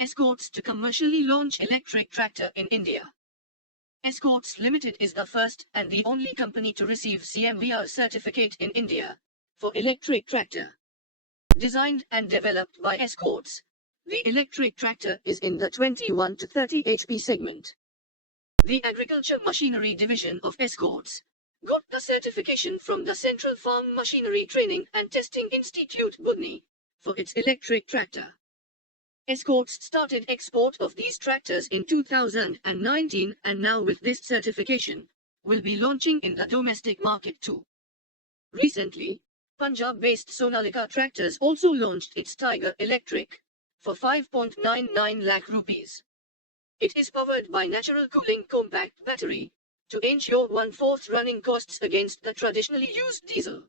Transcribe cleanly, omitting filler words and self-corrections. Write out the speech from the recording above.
Escorts to commercially launch electric tractor in India. Escorts Limited is the first and the only company to receive CMVR certificate in India for electric tractor. Designed and developed by Escorts, the electric tractor is in the 21 to 30 HP segment. The agriculture machinery division of Escorts got the certification from the Central Farm Machinery Training and Testing Institute, Budni, for its electric tractor. Escorts started export of these tractors in 2019 and now with this certification, will be launching in the domestic market too. Recently, Punjab-based Sonalika Tractors also launched its Tiger Electric for 5.99 lakh rupees. It is powered by natural cooling compact battery to ensure 1/4 running costs against the traditionally used diesel.